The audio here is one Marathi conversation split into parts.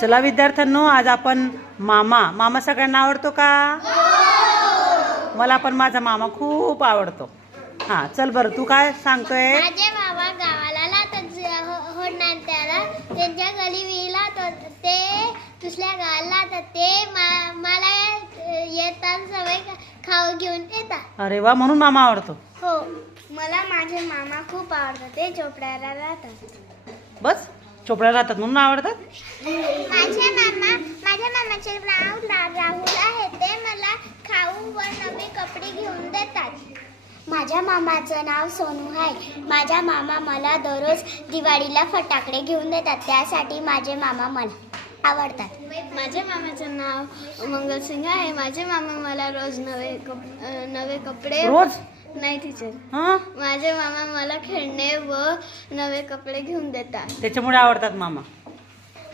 चला विद्यार्थ्यांनो, आज आपण मामा सगळ्यांना आवडतो का? मला पण माझा मामा खूप आवडतो. हा चल बरं, तू काय सांगतोय? माझे मामा गावाला होणार त्याला त्यांच्या गली विला ते दुसऱ्या गावाला ते मला येताना सवय खाऊ घेऊन येतात. अरे वा, म्हणून मामा आवडतो. हो, मला माझे मामा खूप आवडतात. ते चोपड्याला राहतात. बस, चोपड्याला राहतात म्हणून आवडतात. माझ्या मामाचे नाव राहुल आहे. ते मला खाऊ व नवे कपडे घेऊन देतात. माझ्या मामाचं नाव सोनू आहे. माझा मामा मला दररोज दिवाळीला फटाकडे घेऊन देतात. त्यासाठी माझे मामा मला आवडतात. माझ्या मामाचं नाव मंगलसिंग आहे. माझे मामा मला रोज नवे कपडे रोज नाही टीचर. हा, माझे मामा मला खेळणे व नवे कपडे घेऊन देतात. त्याच्यामुळे आवडतात मामा.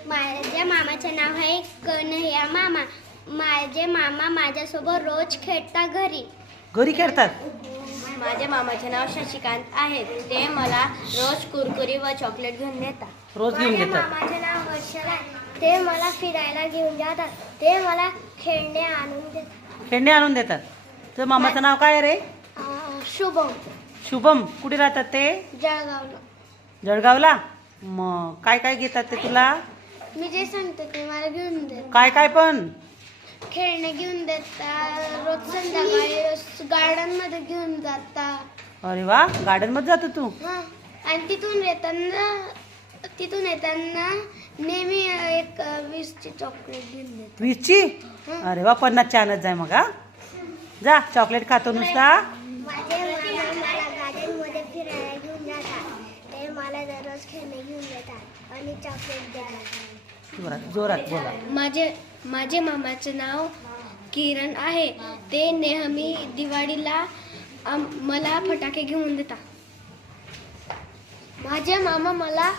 माझ्या मामाचे नाव आहे कन्हैया मामा. माझे मामा माझ्यासोबत रोज खेळतात. घरी खेळतात. माझ्या मामाचे नाव शशिकांत आहे. ते मला रोज कुरकुरी व चॉकलेट घेऊन देतात. रोज घेऊन माझ्या देतात. मामाचे नाव हर्षल आहे. ते मला फिरायला घेऊन जातात. ते मला खेळणे आणून देतात. खेळणे आणून देतात. तर मामाचं नाव काय रे? शुभम. शुभम. कुठे राहतात ते? जळगावला. जळगावला. मग काय काय घेतात ते तुला? मी जे सांगते ते मला घेऊन देतात. काय काय पण? खेळणे घेऊन देतात. रोज संध्याकाळी गार्डन मध्ये घेऊन जातात. अरे वा, गार्डन मध्ये जातो तू? आणि तिथून येताना नेहमी एक 20ची चॉकलेट घेऊन देतात. 20ची? अरे वा, 50 आणत जाय मग. हा, जा, चॉकलेट खातो नुसता. माझे मामा मला गार्डन मध्ये फिरायला घेऊन जातात. ते मला दररोज खेळणे घेऊन देतात आणि चॉकलेट देतात. जोरात बोला. माझे मामाचे नाव किरण आहे. ते नेहमी दिवाळीला मला फटाके घेऊन देतात. माझे मामा मला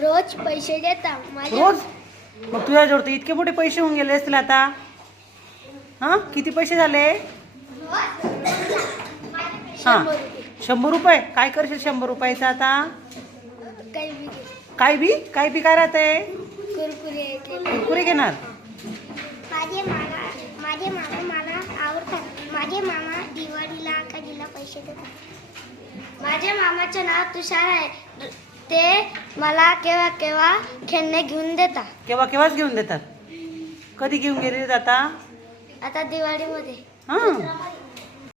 रोज पैसे देतात. रोज? मग तुझ्या जोडते इतके मोठे पैसे होऊन गेले असतील आता. हा, किती पैसे झाले? हा, 100 रुपये. काय करशील 100 रुपयाचं आता? काय बी काय राहते? कुरकुरे घेणार. माझे मामा मला आवडतात. माझे मामा दिवाळीला आकाजीला पैसे देतात. माझ्या मामाचे नाव तुषार आहे. ते मला केव्हा खेळणे घेऊन देतात. केव्हाच घेऊन देतात. कधी घेऊन गेले आता? आता दिवाळीमध्ये. हा,